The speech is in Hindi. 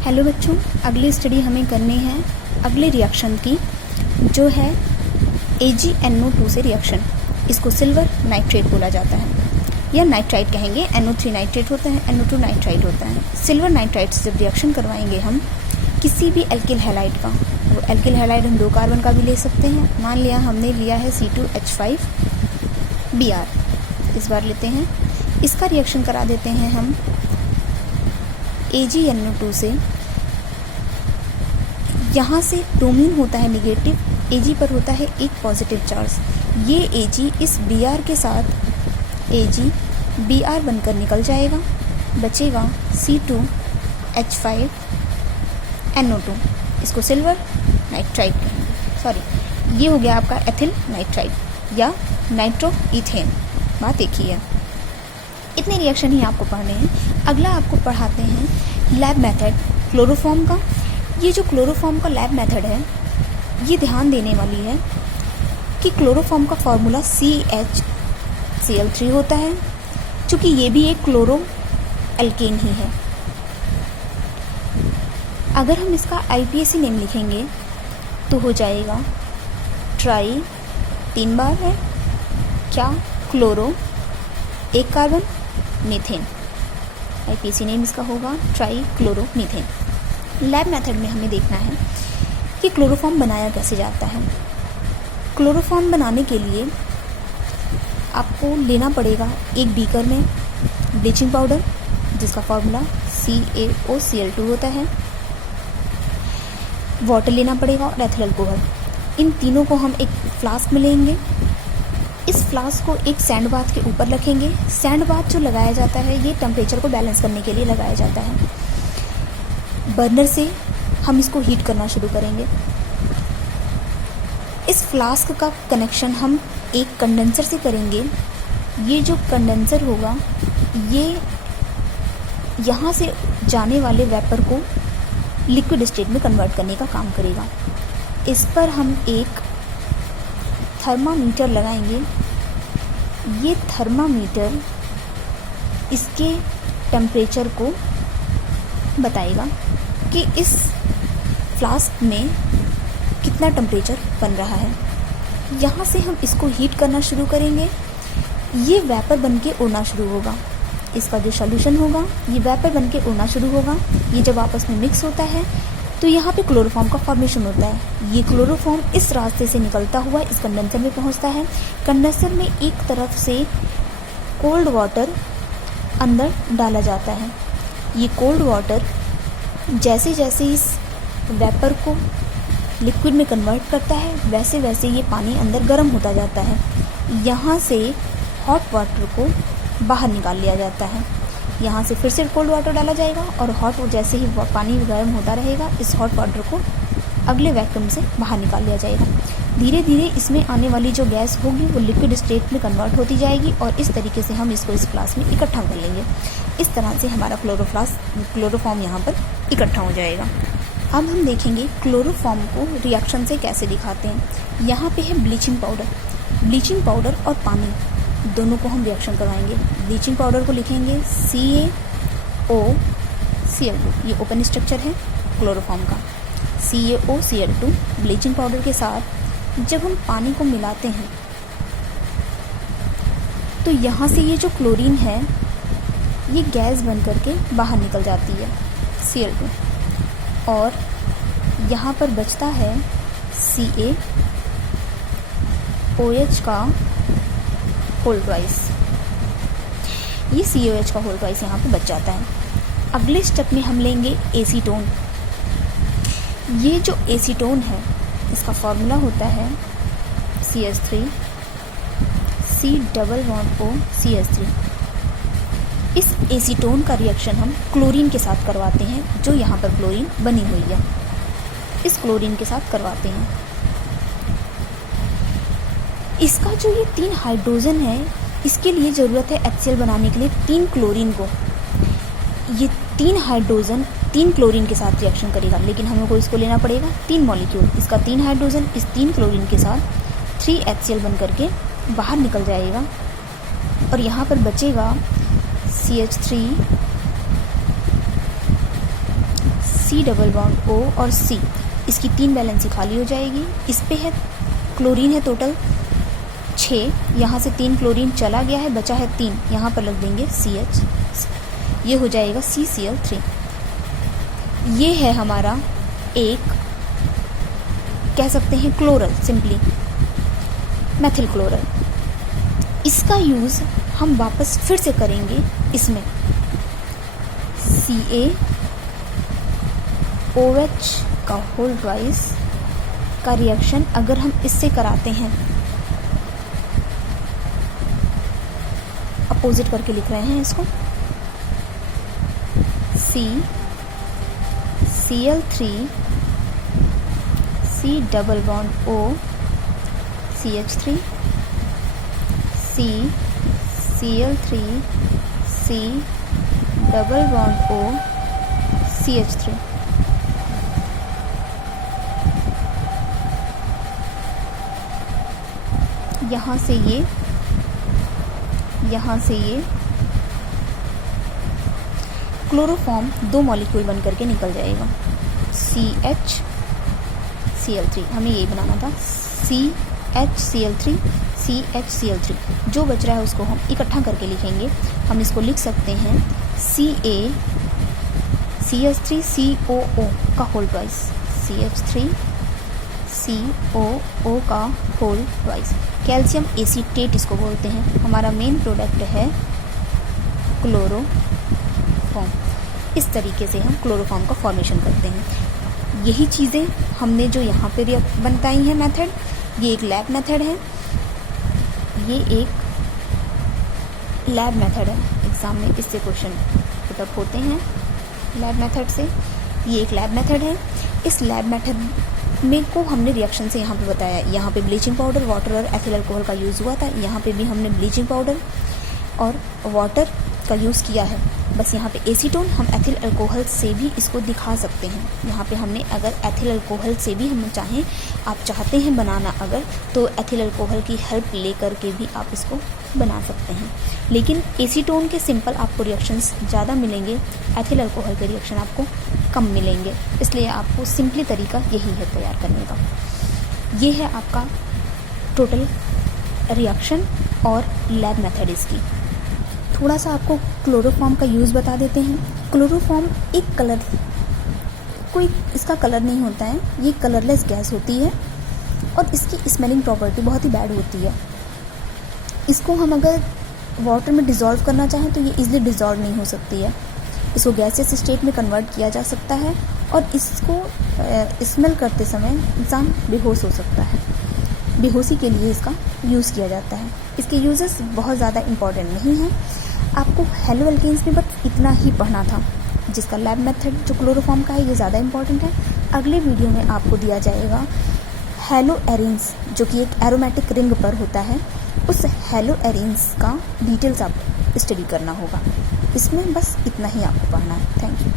हेलो बच्चों, अगली स्टडी हमें करनी है अगले रिएक्शन की, जो है AgNO2 से रिएक्शन। इसको सिल्वर नाइट्रेट बोला जाता है या नाइट्राइट कहेंगे। NO3 नाइट्रेट होता है, NO2 नाइट्राइट होता है। सिल्वर नाइट्राइट से जब रिएक्शन करवाएंगे हम किसी भी एल्किल हैलाइड का, वो एल्किल हैलाइड हम 2 कार्बन का भी ले सकते हैं। मान लिया हमने लिया है C2H5Br, इस बार लेते हैं। इसका रिएक्शन करा देते हैं हम AgNO2 से। यहाँ से ब्रोमीन होता है निगेटिव, Ag पर होता है एक पॉजिटिव चार्ज। ये Ag इस Br के साथ AgBr बनकर निकल जाएगा, बचेगा C2H5NO2। इसको सिल्वर नाइट्राइट कहेंगे। सॉरी, ये हो गया आपका एथिल नाइट्राइट या नाइट्रो इथेन। बात एक ही है। इतने रिएक्शन ही आपको पढ़ने हैं। अगला आपको पढ़ाते हैं लैब मेथड क्लोरोफॉर्म का। ये जो क्लोरोफॉर्म का लैब मेथड है, ये ध्यान देने वाली है कि क्लोरोफॉर्म का फॉर्मूला CHCl3 होता है, क्योंकि ये भी एक क्लोरो एल्केन ही है। अगर हम इसका IPAC नेम लिखेंगे तो हो जाएगा ट्राई, 3 बार है क्या, chloro, 1 carbon, methane. IPAC name इसका होगा try chloro methane. Lab method में हमें देखना है कि क्लोरोफॉर्म बनाया कैसे जाता है। क्लोरोफॉर्म बनाने के लिए आपको लेना पड़ेगा एक बीकर में ब्लीचिंग पाउडर, जिसका फॉर्मूला CaOCl2 होता है। वाटर लेना पड़ेगा और एथिल अल्कोहल। इन तीनों को हम एक फ्लास्क में लेंगे। इस फ्लास्क को एक सैंड बाथ के ऊपर रखेंगे। सैंड बाथ जो लगाया जाता है, ये टेम्परेचर को बैलेंस करने के लिए लगाया जाता है। बर्नर से हम इसको हीट करना शुरू करेंगे। इस फ्लास्क का कनेक्शन हम एक कंडेंसर से करेंगे। ये जो कंडेंसर होगा, ये यहाँ से जाने वाले वेपर को लिक्विड स्टेट में कन्वर्ट करने का काम करेगा। इस पर हम एक थर्मामीटर लगाएंगे। ये थर्मामीटर इसके टेम्परेचर को बताएगा कि इस फ्लास्क में कितना टेम्परेचर बन रहा है। यहाँ से हम इसको हीट करना शुरू करेंगे। ये वेपर बनके उड़ना शुरू होगा। इसका जो सॉल्यूशन होगा, ये वेपर बनके उड़ना शुरू होगा। ये जब आपस में मिक्स होता है तो यहाँ पे क्लोरोफॉर्म का फॉर्मेशन होता है। ये क्लोरोफॉर्म इस रास्ते से निकलता हुआ इस कंडेंसर में पहुँचता है। कंडेंसर में एक तरफ से कोल्ड वाटर अंदर डाला जाता है। ये कोल्ड वाटर जैसे जैसे इस वेपर को लिक्विड में कन्वर्ट करता है, वैसे वैसे ये पानी अंदर गर्म होता जाता है। यहाँ से हॉट वाटर को बाहर निकाल लिया जाता है। यहाँ से फिर से कोल्ड वाटर डाला जाएगा और जैसे ही पानी गर्म होता रहेगा, इस हॉट वाटर को अगले वैक्यूम से बाहर निकाल लिया जाएगा। धीरे धीरे इसमें आने वाली जो गैस होगी वो लिक्विड स्टेट में कन्वर्ट होती जाएगी और इस तरीके से हम इसको इस फ्लास्क में इकट्ठा कर लेंगे। इस तरह से हमारा क्लोरोफॉर्म यहाँ पर इकट्ठा हो जाएगा। अब हम देखेंगे क्लोरोफॉर्म को रिएक्शन से कैसे दिखाते हैं। यहाँ पे है ब्लीचिंग पाउडर और पानी, दोनों को हम रिएक्शन करवाएंगे। ब्लीचिंग पाउडर को लिखेंगे CaOCl2, ये ओपन स्ट्रक्चर है क्लोरोफॉर्म का। CaOCl2 ब्लीचिंग पाउडर के साथ जब हम पानी को मिलाते हैं तो यहाँ से ये जो क्लोरीन है, ये गैस बन करके बाहर निकल जाती है Cl2, और यहाँ पर बचता है CaOH का होल ट्वाइस। ये CaOH का होल ट्वाइस यहाँ पे बच जाता है। अगले स्टेप में हम लेंगे एसीटोन। ये जो एसीटोन है, इसका फॉर्मूला होता है CH3 C++OCH3। इस एसीटोन का रिएक्शन हम क्लोरीन के साथ करवाते हैं, जो यहाँ पर क्लोरीन बनी हुई है, इस क्लोरीन के साथ करवाते हैं। इसका जो ये 3 हाइड्रोजन है, इसके लिए ज़रूरत है HCl बनाने के लिए 3 क्लोरीन को। ये 3 हाइड्रोजन 3 क्लोरीन के साथ रिएक्शन करेगा, लेकिन हमें को इसको लेना पड़ेगा 3 मॉलिक्यूल। इसका 3 हाइड्रोजन इस 3 क्लोरीन के साथ 3 HCl बन करके बाहर निकल जाएगा और यहाँ पर बचेगा CH3 C double bond O और C, इसकी 3 वैलेंसी खाली हो जाएगी। इस पे है क्लोरीन है टोटल 6, यहाँ से 3 क्लोरीन चला गया है, बचा है 3, यहाँ पर लग देंगे CH, ये हो जाएगा CCl3। ये है हमारा एक कह सकते हैं क्लोरल, सिंपली मैथिल क्लोरल। इसका यूज़ हम वापस फिर से करेंगे इसमें CaOH का होल ट्वाइस का रिएक्शन अगर हम इससे कराते हैं, अपोजिट करके लिख रहे हैं इसको, CCl3 C double bond O CH3 CCl3 C double bond O CH3। यहाँ से ये क्लोरोफॉर्म 2 मॉलिक्यूल बन करके निकल जाएगा, CHCl3, हमें यही बनाना था, CHCl3 CHCl3। जो बच रहा है उसको हम इकट्ठा करके लिखेंगे। हम इसको लिख सकते हैं CH3COO का होल ट्वाइस, CH3COO का होल ट्वाइस। कैल्शियम एसीटेट इसको बोलते हैं। हमारा मेन प्रोडक्ट है क्लोरोफॉर्म। इस तरीके से हम क्लोरोफॉर्म का फॉर्मेशन करते हैं। यही चीज़ें हमने जो यहाँ पे बताई हैं मेथड, ये एक लैब मेथड है, ये एक लैब मेथड है। एग्ज़ाम में इससे क्वेश्चन पुटअप होते हैं लैब मेथड से। ये एक लैब मेथड है। इस लैब मेथड में को हमने रिएक्शन से यहाँ पे बताया। यहाँ पे ब्लीचिंग पाउडर, वाटर और एथिल अल्कोहल का यूज़ हुआ था। यहाँ पे भी हमने ब्लीचिंग पाउडर और वाटर का यूज़ किया है। बस यहाँ पे एसीटोन हम एथिल अल्कोहल से भी इसको दिखा सकते हैं। यहाँ पे हमने अगर एथिल अल्कोहल से भी हम चाहें, आप चाहते हैं बनाना अगर, तो एथिल अल्कोहल की हेल्प लेकर के भी आप इसको बना सकते हैं। लेकिन एसीटोन के सिंपल आपको रिएक्शंस ज़्यादा मिलेंगे, एथिल अल्कोहल के रिएक्शन आपको कम मिलेंगे। इसलिए आपको सिंपली तरीका यही है तैयार करने का। ये है आपका टोटल रिएक्शन और लैब मेथड इसकी। थोड़ा सा आपको क्लोरोफॉर्म का यूज़ बता देते हैं। क्लोरोफॉर्म एक कलर, कोई इसका कलर नहीं होता है, ये कलरलेस गैस होती है और इसकी स्मेलिंग प्रॉपर्टी बहुत ही बैड होती है। इसको हम अगर वाटर में डिज़ोल्व करना चाहें तो ये इजीली डिज़ोल्व नहीं हो सकती है। इसको गैसियस स्टेट में कन्वर्ट किया जा सकता है और इसको स्मेल करते समय इंसान बेहोश हो सकता है। बेहोशी के लिए इसका यूज़ किया जाता है। इसके यूजेस बहुत ज़्यादा इम्पॉर्टेंट नहीं हैं। आपको हेलो एल्केन्स में बस इतना ही पढ़ना था। जिसका लैब मेथड जो क्लोरोफॉर्म का है ये ज़्यादा इम्पॉर्टेंट है। अगले वीडियो में आपको दिया जाएगा हेलो एरिन्स, जो कि एक एरोमेटिक रिंग पर होता है। उस हेलो एरिन्स का डिटेल्स आप स्टडी करना होगा। इसमें बस इतना ही आपको पढ़ना है। Thank you.